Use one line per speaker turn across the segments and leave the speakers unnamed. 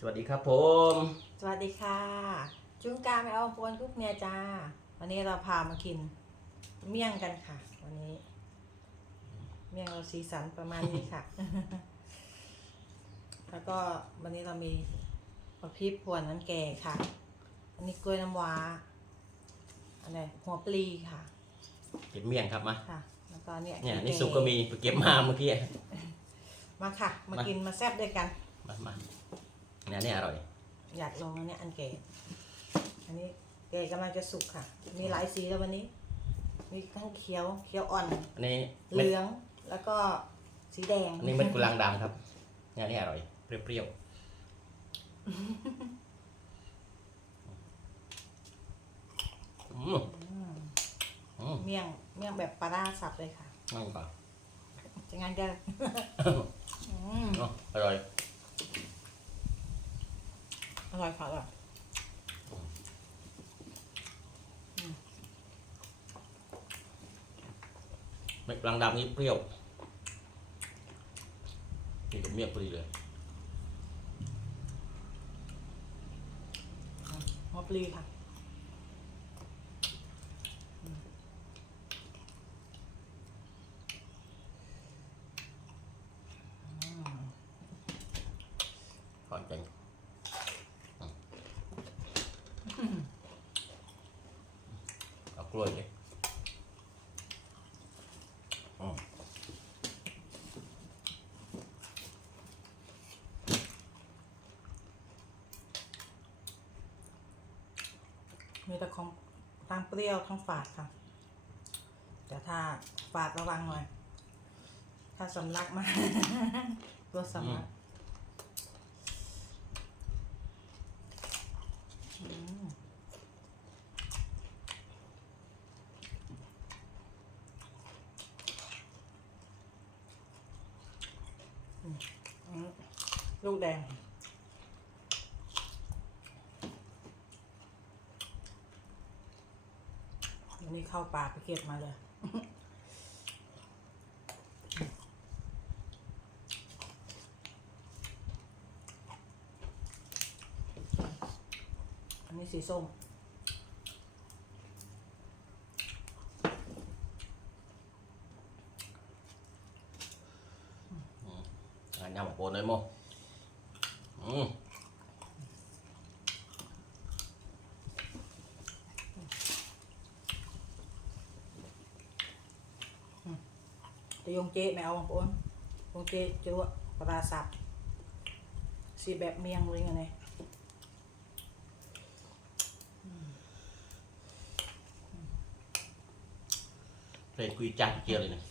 สวัสดีครับผม
สวัสดีค่ะ จุ้งกาไม่เอาพวนคุกเมียจ้า วันนี้เราพามากิน เมี่ยงกันค่ะ วันนี้ เมี่ยงเราสีสันประมาณนี้ค่ะ แล้วก็วันนี้เรามีปลาพริบพวนนั้นแก่ค่ะ อันนี้กล้วยน้ำว้าอะไรหัวปลีค่ะ
เก็บเมี่ยงครับมา
ค่ะ แล้วก็เนี่ย
เนี่ย
แนี่
สุกก็มีไปเก็บมาเมื่อกี้
มาค่ะ มา
มากิ
กินมาแซ่บด้วยกัน
มามา เนี่ยเนี่ยอร่อย
อยากลองอันเนี้ยอันแก่ อันนี้แก่กำลังจะสุกค่ะ มีหลายสีแล้ววันนี้ มีทั้งเขียว เขียวอ่อน
อันนี้
เห
เม็ด
ลือง แล้วก็สีแดง
อันนี้เม็ดกุหลาบดำครับเนี่ยนี่อร่อย เปรี้ยวๆอืมอืม
เมี่ยง เมี่ยงแบบปลาร้าสับเลยค่ะ
นั่งก่อน
จะงั้นจะ อืม
เนาะอร่อย
อ ร่อยค่ะอร่อย
เม็ดกุหลาบดำนี่เปรี้ยว นี่กับเมี่ยงพอดีเลย
หัวปลีค่ะ
หอมจังอืมเอาก ล้วยเลยอืม
มีแต่ของทั้งเปรี้ยวทั้งฝาดค่ะ แต่ถ้าฝาดระวังหน่อย ถ้าสำลักมากตัวสำลักอืม อืมลูก แดงวันนี้เข้าป่าไปเก็บมาเลยอันนี้สีส้ม
อันนี้หมโปนเลยโมอืม
แต่ยงเจ๊ไม่เอาของโอนยงเจ๊จะรู้ว่าปลาสับสีแบบเมียงเลยไงเนี่ย
เพลงคุยจ้าเกี่ยวเลยนะ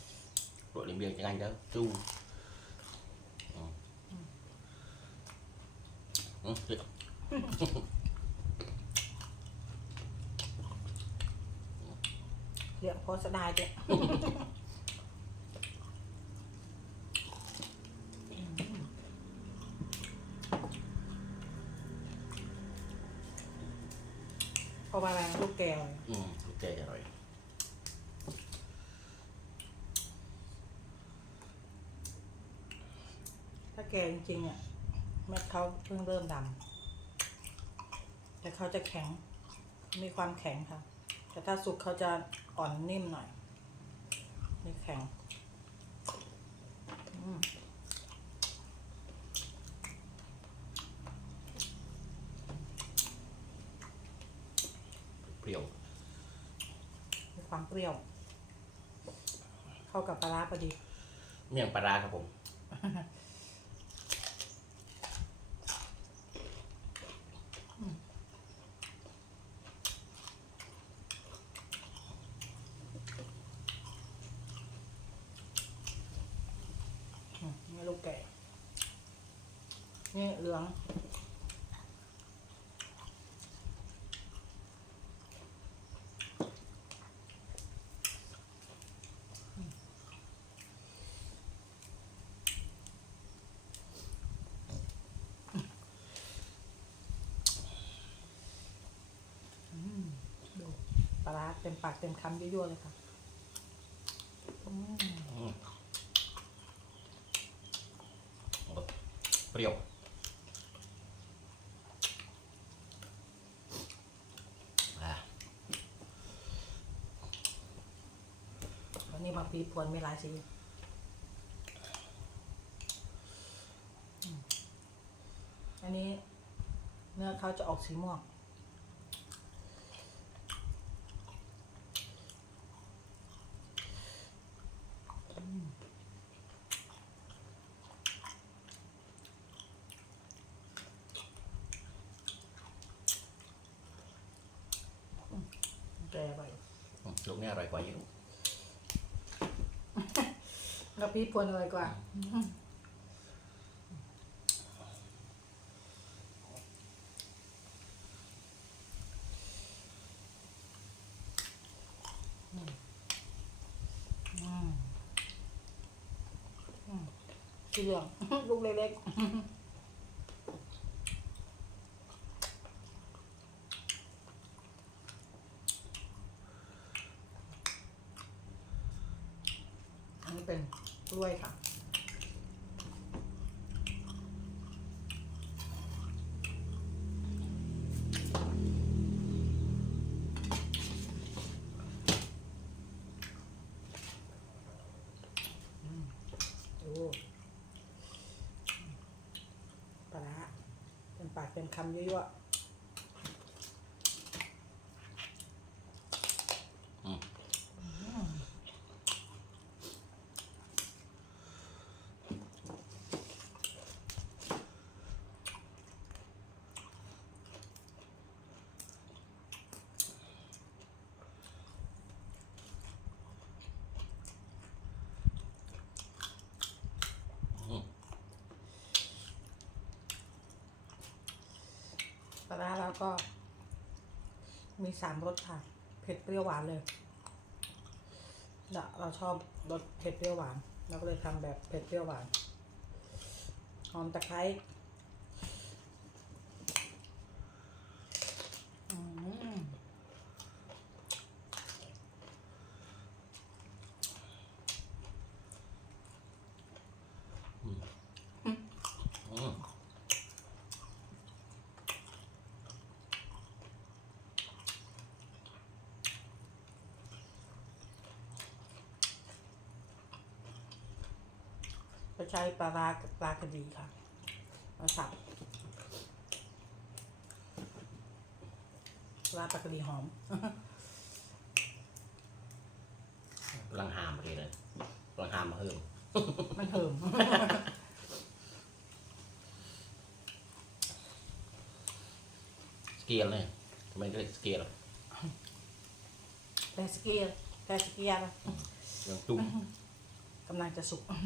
โปรดเรียนเบียงจังไงเด้อจู้อืมอืม เดี๋ยว
เรียกพอสดายเจ๊เพราะว่าอะไรลูกแก้ว
อืมโอเคอร่อย
ถ้าแก่จริงๆอะ เม็ดเขาเพิ่งเริ่มดำแต่เขาจะแข็ง มีความแข็งค่ะ แต่ถ้าสุกเขาจะอ่อนนิ่มหน่อย มีแข็งอืม
เปรี้ยว
มีความเปรี้ยว เข้ากับปลาร้าพอดี
เมี่ยงปลาร้าครับผม
ปลาเต็มปากเต็มคำยั่วๆเลยค่ะ
เปรี้ยว
วันนี้บางปีพวนไม่หลายสีอันนี้เนื้อเขาจะออกสีม่วง
ลูกนี้อร่อยกว่าเยอะ
กับพี่พวนอะไรกว่า อืมอืมอืมสีเหลืองลูกเล็กๆอันนี้เป็น กล้วยค่ะ ปลาเป็นปากเป็นคำเยั่ว
อื
ร้าแล้วก็ มีสามรสค่ะ เผ็ดเปรี้ยวหวานเลยเราเราชอบรสเผ็ดเปรี้ยวหวานเราก็เลยทำแบบเผ็ดเปรี้ยวหวานหอมตะไคร้อืม
อืม
ก็ ใช้ปลาร้ากับปลากระดีค่ะ มาสับปลาปลากระดีหอม
กำลังหามโอเคเลยกำลังหามมาเพิ่ม
มันเหิม
สเกลเนี่ยทำไมเรียกสเกล
แต่สเกียร์แต่สเกียร์
ยังตุ้ม
กำลังจะสุก
อะ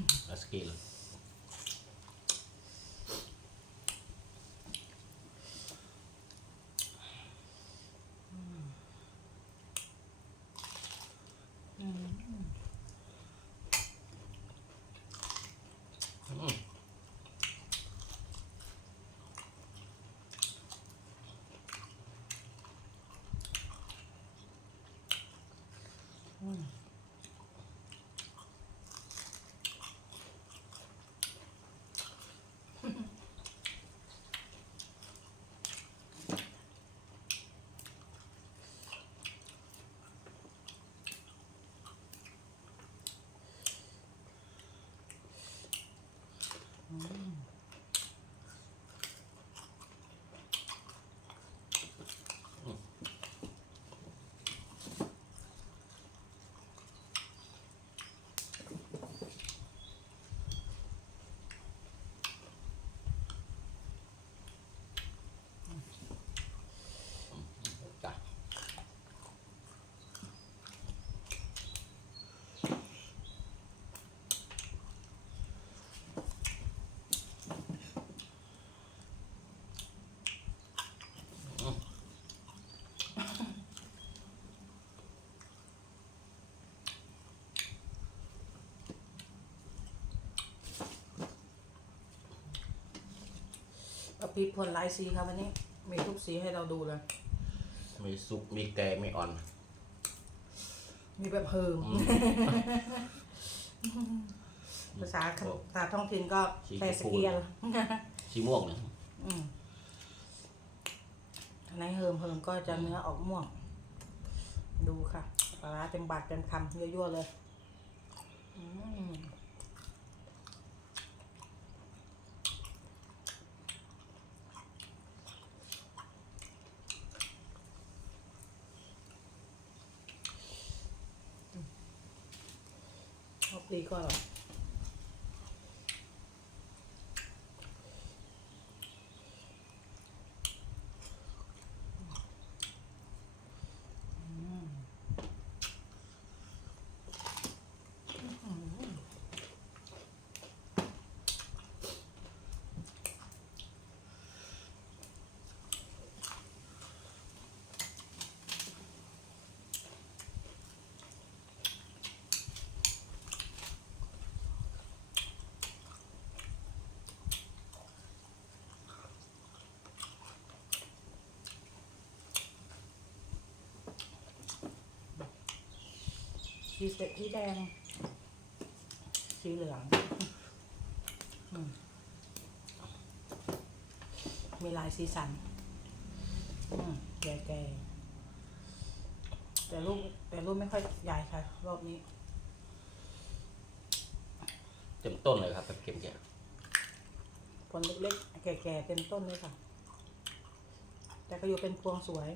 เอา
ปีพวนหลายสีครับวันนี้ มีทุกสีให้เราดูเลย
มีสุกมีแกงมีอ่อน
มีแบบเหิม
อืม
ภาษาภาษาท้องถิ่นก็
สี
แต่
ช
ส
มพู
เกียร์
สีม่วงเนี่ย
อืมอันไหนเหิมเหิมก็จะเนื้อออกม่วง ดูค่ะปลาร้าเต็มบาทเต็มคำยั่วๆเลย อืม เอาปีก็อร่อยอืมอืม สีเสร็จสีแดง สีเหลืองอืมมีลายสีสันอืมแก่แก่แต่รูปแต่รูปไม่ค่อยใหญ่ค่ะ รอบนี้
เต็มต้นเลยครับแบบเค็มแก่
ผลเล็กๆแก่ๆเป็นต้นเลยค่ะ แต่ก็อยู่เป็นพวงสวย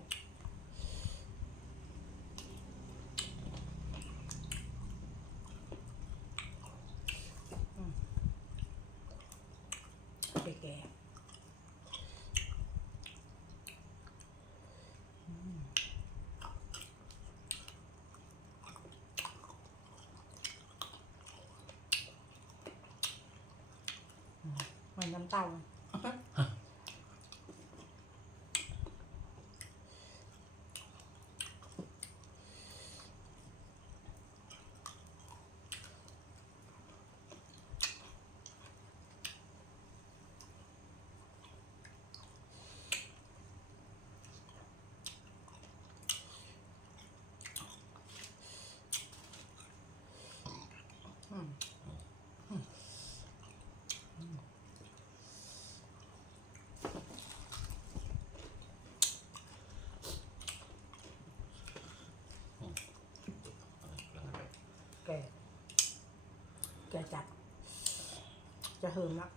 อืมแก่ๆอืมอืมเหมือ นน้ำเต้า อืม แก่แก่จัด จะเหิมละ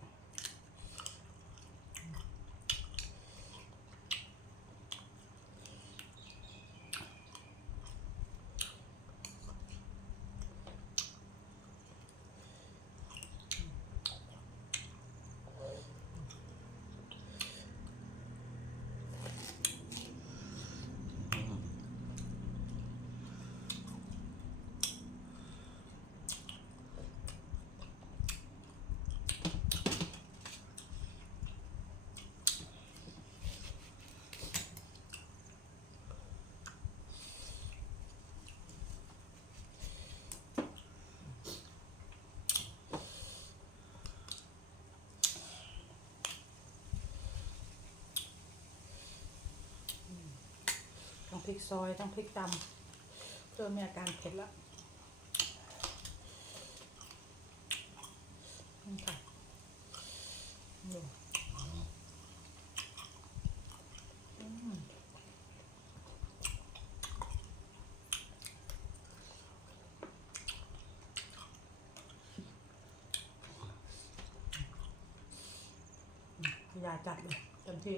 ริกซอยต้องพริกตำเริ่มมีอาการเผ็ดแล้วนี่ค่ะดูอืมอย่าจัดเลยเต็มที่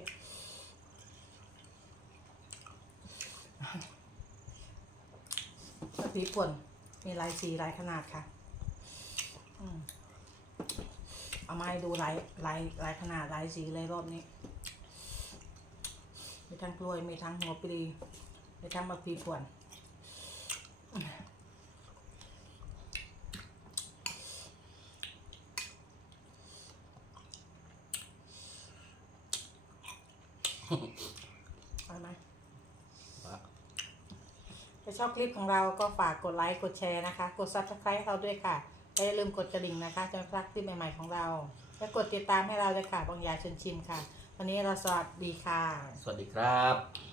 กะปิป่นมีลายสีลายขนาดค่ะอเอามาให้ดูลายลายลายขนาดลายสีเลยรอบนี้ มีทั้งกล้วยมีทั้งหัวปลีมีทั้งมะพรีป่วน เอาไหม
ว่า
ถ้าชอบคลิปของเราก็ฝากกดไลค์กดแชร์นะคะ กด subscribe ให้เราด้วยค่ะและอย่าลืมกดกระดิ่งนะคะจะไม่พลาดคลิปใหม่ๆของเรา และกดติดตามให้เราเลยค่ะบางยาชวนชิมค่ะ วันนี้เราสวัสดีค่ะ
สวัสดีครับ